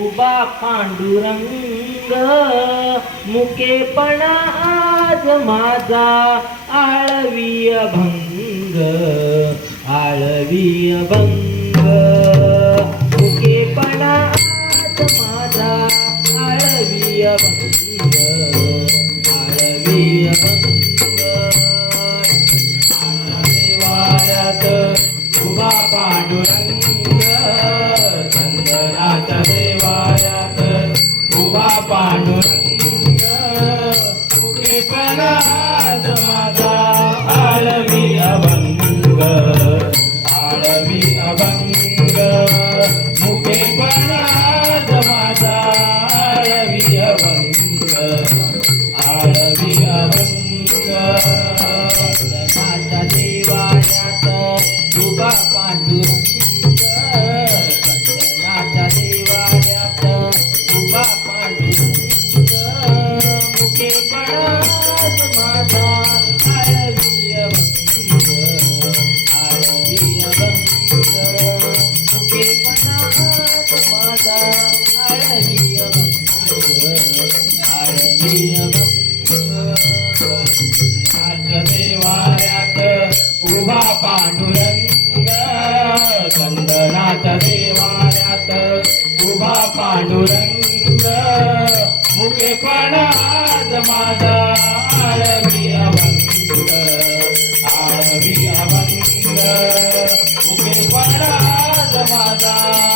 उभा पांडुरंग मुकेपणा आज माझा आळवीय भंग आळवी भंग. उभा पांडुरंग कंदनाच्या देवाऱ्यात उभा पांडुरंग. मुके पण आज माझा आळवी अभंग आळवी अभंग. मुके पण आज माझा